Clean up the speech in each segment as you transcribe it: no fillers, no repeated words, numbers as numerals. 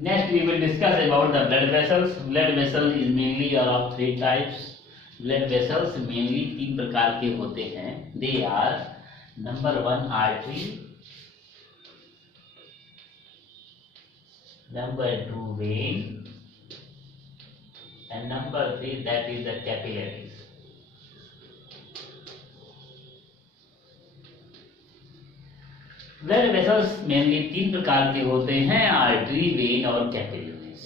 Next, we will discuss about the blood vessels. Blood vessel is mainly are of three types. Blood vessels mainly तीन प्रकार के होते हैं. They are number one artery, number two vein, and number three that is the capillaries. Blood vessels mainly तीन प्रकार के होते हैं, आर्टरी, वेन और कैपिलरीज.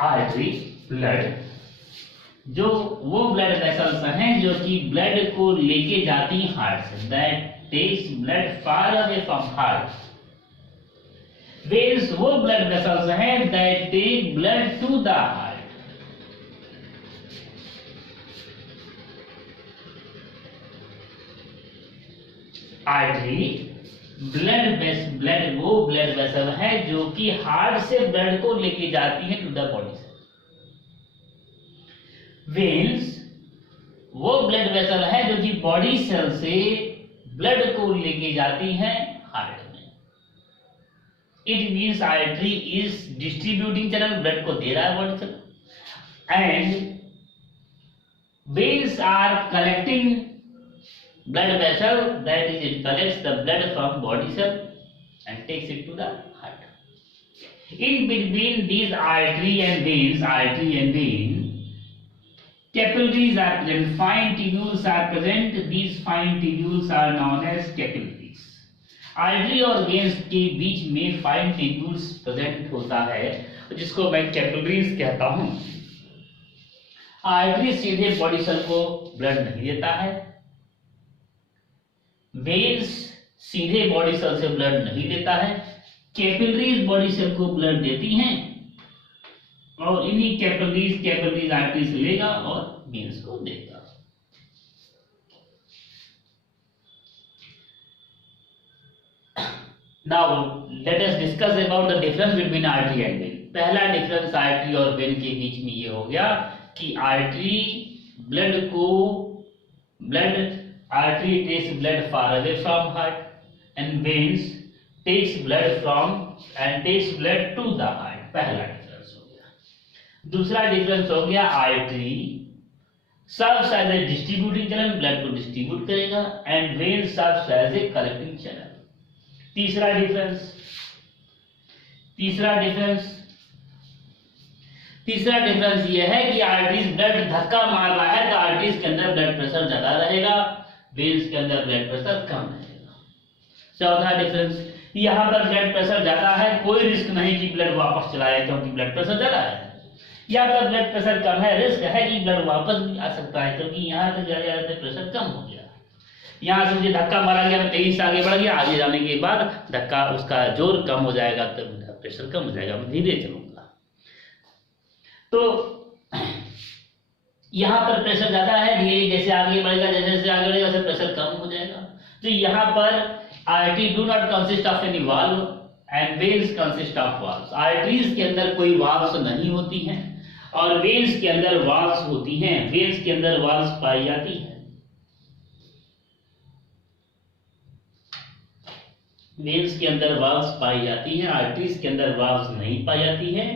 आर्टरी ब्लड जो वो ब्लड वेसल्स हैं जो कि ब्लड को लेके जाती हार्ट से, that takes blood far away from heart. Veins वो ब्लड वेसल्स हैं that take blood to the heart. Artery blood वो ब्लड वेसल है जो कि हार्ट से ब्लड को लेके जाती है टू द बॉडी से. वेन्स वो ब्लड वेसल है जो कि बॉडी सेल से ब्लड को लेके जाती है हार्ट में. It means artery is distributing channel, blood को दे रहा है body cell, and veins are collecting blood vessel, that is it collects the blood from body cell and takes it to the heart. In between these artery and vein, capillaries are present, fine tubules are present. These fine tubules are known as capillaries. Artery और veins के बीच में fine tubules present होता है जिसको मैं capillaries कहता हूं. Artery सीधे बॉडी सेल को ब्लड नहीं देता है, वेन्स सीधे बॉडी सेल से ब्लड नहीं देता है, कैपिलरीज बॉडी सेल को ब्लड देती हैं और इन्हीं कैपिलरीज आर्टरी से लेगा और वेन्स को देगा. Now let us discuss about the difference between artery and when. पहला डिफरेंस आर्टरी और वेन के बीच में ये हो गया कि artery takes blood far away from heart and veins takes blood to the heart. पहला डिफरेंस हो गया. दूसरा डिफरेंस हो गया artery serves as a distributing channel, blood को डिस्ट्रीब्यूट करेगा, and vein serves as a collecting channel. तीसरा difference ये है कि आर्टरीज ब्लड धक्का मार रहा है तो आर्टरीज के अंदर ब्लड प्रेशर ज्यादा रहेगा, वेन्स के अंदर ब्लड प्रेशर कम रहेगा. चौथा डिफरेंस, यहाँ पर ब्लड प्रेशर ज्यादा है, कोई रिस्क नहीं कि ब्लड वापस चला जाए क्योंकि ब्लड प्रेशर ज्यादा है. यहाँ पर ब्लड प्रेशर कम है, रिस्क है कि ब्लड वापस भी आ सकता है क्योंकि यहाँ तक जाते प्रेशर कम हो गया. यहाँ से मुझे धक्का मारा गया, मैं तेजी से आगे बढ़ गया, आगे जाने के बाद धक्का उसका जोर कम हो जाएगा तो प्रेशर कम हो जाएगा, मैं धीरे चलूंगा. तो यहाँ पर प्रेशर ज्यादा है, धीरे जैसे आगे बढ़ेगा, जैसे आगे बढ़ेगा वैसे प्रेशर कम हो जाएगा. तो यहाँ पर artery do not consist of any valve and veins consist of valves. Arteries के अंदर कोई वाल्व्स नहीं होती हैं और वेन्स के अंदर वाल्व्स होती हैं. वेन्स के अंदर वाल्व्स पाई जाती हैं, वेन्स के अंदर वाल्व्स पाई जाती हैं, आर्टरीज के अंदर वाल्व्स नहीं पाई जाती हैं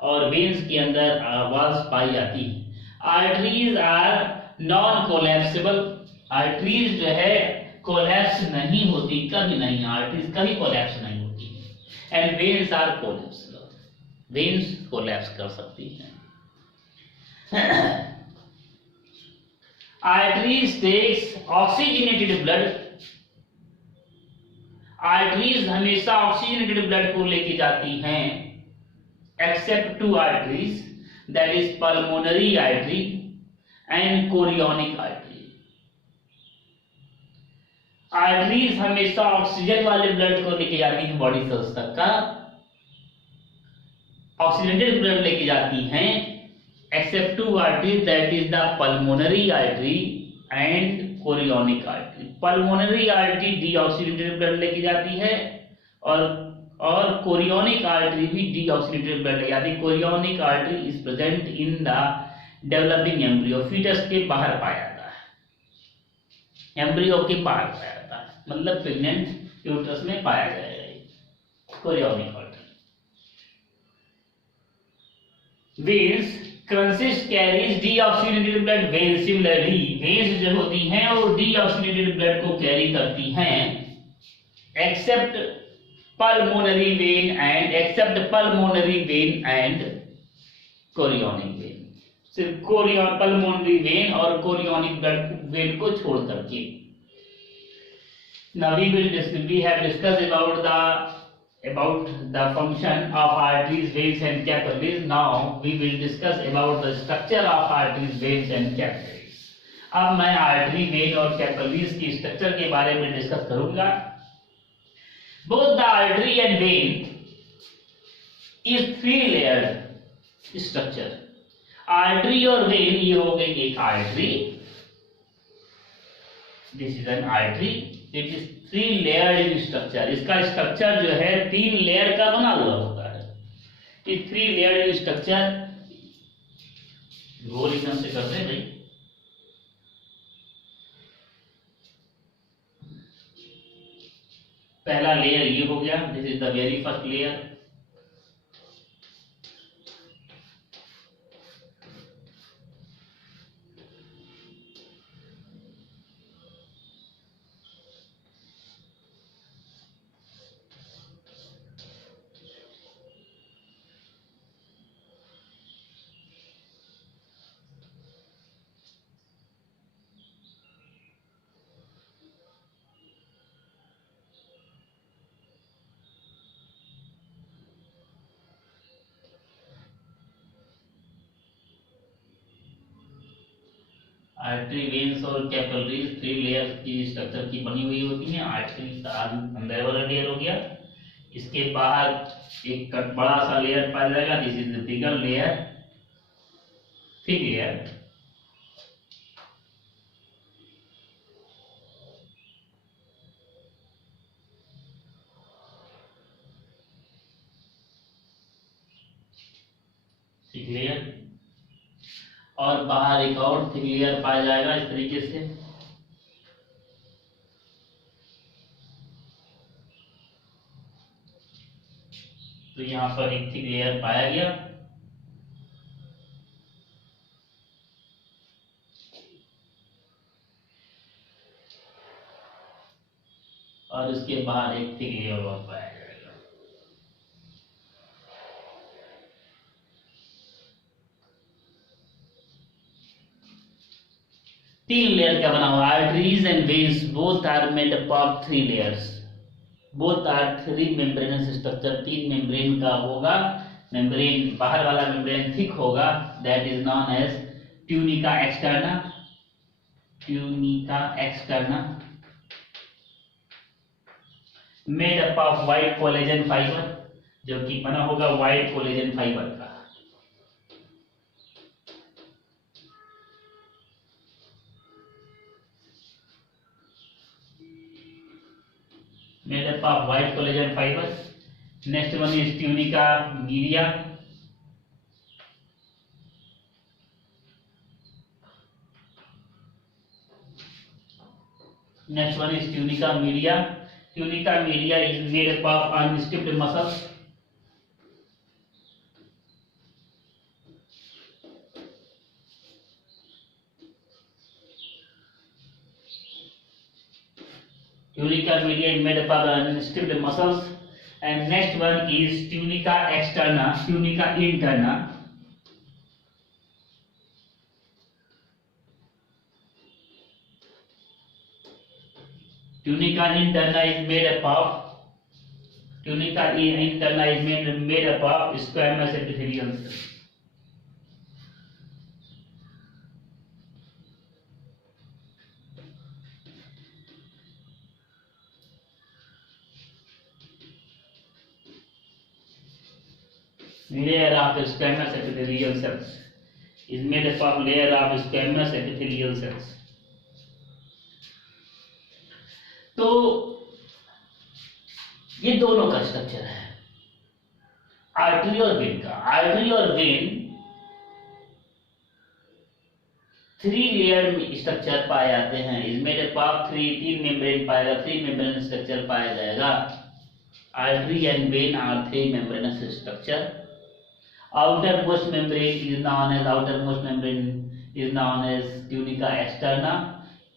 और वेन्स के अंदर वाल्व्स पाई जाती हैं. Arteries are non collapsible. Arteries जो है कोलैप्स नहीं होती, कभी नहीं, आर्टरीज कभी कोलैप्स नहीं होती. And veins are collapsible. Veins collapse कर सकती हैं. Arteries takes oxygenated blood. Arteries हमेशा ऑक्सीजनेटेड ब्लड को लेके जाती हैं except two arteries, that is pulmonary artery and chorionic artery. Arteries हमेशा ऑक्सीजन वाले ब्लड को लेके जाती हैं, बॉडी सेल्स तक का ऑक्सीजनेटेड ब्लड लेके जाती हैं, except two arteries, that is the pulmonary artery and chorionic artery. pulmonary artery deoxygenated blood लेके जाती है और कोरियोनिक आर्टरी भी डीऑक्सीडेटेड ब्लड लेके जाती है. Chorionic artery is present in the developing embryo. Foetus के बाहर पाया जाता है, एम्ब्रियो के बाहर पाया जाता है, मतलब प्रेग्नेंट यूट्रस में पाया जाएगा chorionic artery. Veins consist carries deoxygenated blood. Veins similarly veins जो होती हैं और डीऑक्सीनेटेड ब्लड को कैरी करती हैं accept pulmonary vein and chorionic when. सिर्फ पल्मोनरी वेन और कोरियोनिक ब्लड वेन को छोड़ करके। Now we have discussed about the function of arteries, veins and capillaries. Now we will discuss about the structure of arteries, veins and capillaries. अब मैं artery, when और capillaries की structure के बारे में डिस्कस करूंगा। Both the artery and vein is three layered structure. Artery और when ये हो गई एक artery, this is an artery, it is three layered structure. इसका स्ट्रक्चर जो है तीन लेयर का बना हुआ होता है। ये थ्री लेयर्ड स्ट्रक्चर गोल एकदम से करते हैं भाई। पहला लेयर ये हो गया, this is the very first layer. Artery, veins और कैपिलरीज थ्री लेयर की स्ट्रक्चर की बनी हुई होती हैं। आर्टरी का अंदर वाला लेयर हो गया, इसके बाहर एक बड़ा सा लेयर पाया जाएगा, this is the bigger layer, thick layer. Thick layer और बाहर एक और थिक लेयर पाया जाएगा इस तरीके से। तो यहां पर एक थिक लेयर पाया गया और इसके बाहर एक थिक लेयर और पाया जाएगा। तीन लेयर का बना हुआ। Arteries and veins both are made up of three layers, both are three membranous structure. तीन मेम्ब्रेन का होगा, मेम्ब्रेन बाहर वाला मेम्ब्रेन थिक होगा, that is known as tunica externa, tunica externa, made up of white collagen fibre, जो कि बना होगा व्हाइट कोलेजन फाइबर का। Made up of white collagen fibers. Next one is tunica media. Next one is tunica media. Tunica media is made up of unstiffed muscles. Tunica media is made up of unstiffed muscles. And next one is tunica externa, tunica interna. Tunica interna is made up of squamous epithelial cells. Layer of squamous epithelial cells is made up of layer of squamous epithelial cells. तो ये दोनों का structure है artery और when का। Artery और vein three layer में structure पाए जाते हैं। इज मेड अप ऑफ तीन मेम्ब्रेन पाएगा, थ्री मेम्ब्रेन स्ट्रक्चर पाया जाएगा। Artery and vein are three membranous structure. outermost membrane is known as tunica externa,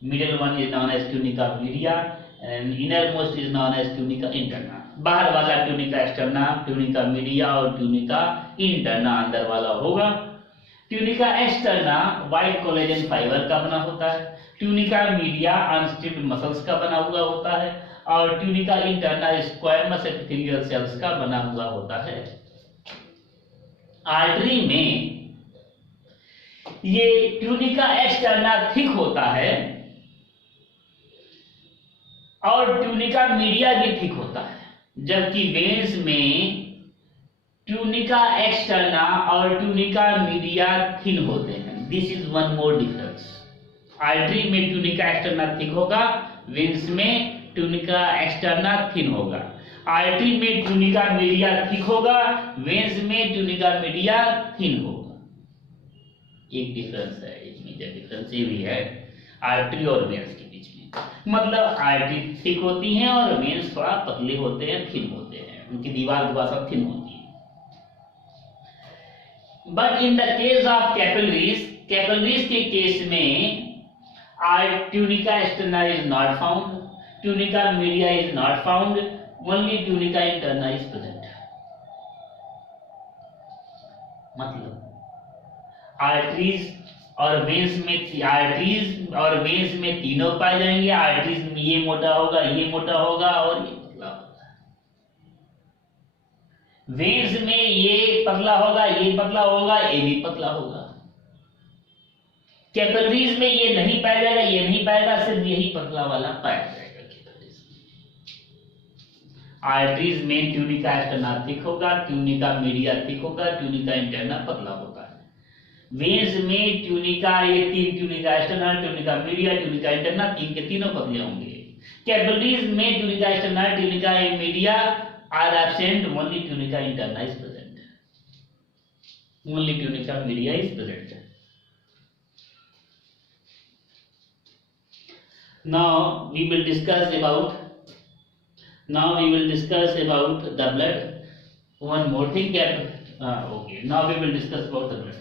middle one is known as tunica media, and innermost is known as tunica interna. बाहर वाला tunica externa, tunica media और tunica interna अंदर वाला होगा। tunica externa white collagen fibre का बना होता है, tunica media unstressed मसल्स का बना हुआ होता है, और tunica interna squamous epithelial cells का बना हुआ होता है। आर्टरी में ये ट्यूनिका एक्सटर्ना थिक होता है और ट्यूनिका मीडिया भी थिक होता है, जबकि वेन्स में ट्यूनिका एक्सटर्ना और ट्यूनिका मीडिया थिन होते हैं। This is one more difference. Artery में ट्यूनिका एक्सटर्ना थिक होगा, वेन्स में ट्यूनिका एक्सटर्ना थिन होगा। आर्टरी में ट्यूनिका मीडिया थिक होगा, वेन्स में ट्यूनिका मीडिया थिन होगा। एक डिफरेंस है, एक मेजर डिफरेंस ये भी है आर्टरी और वेन्स के बीच में। मतलब आर्टरी थिक होती हैं और वेन्स थोड़ा पतले होते हैं, थिन होते हैं, उनकी दीवार सब थिन होती है। But in the case of capillaries के केस में tunica externa is not found, tunica media is not found, only tunica interna is present। मतलब आर्टरीज और वेन्स में तीनों पाए जाएंगे। आर्टरीज में ये मोटा होगा, ये मोटा होगा और ये पतला होगा। वेन्स में ये पतला होगा, ये पतला होगा, ये भी पतला होगा। कैपिलरीज में ये नहीं पाया जाएगा, ये नहीं पाएगा, सिर्फ यही पतला वाला पाया जाएगा। आर्टरीज में ट्यूनिका एक्सटर्ना थिक होगा, ट्यूनिका मीडिया थिक होगा, ट्यूनिका इंटरना पतला होता है। वेन्स में ट्यूनिका, ये तीन tunica externa, tunica media, tunica interna, तीन के तीनों पतले होंगे। कैपिलरीज में tunica externa, tunica media are absent, only tunica interna is present, only tunica media is present. Now we will discuss about the blood. One more thing, okay, now we will discuss about the blood.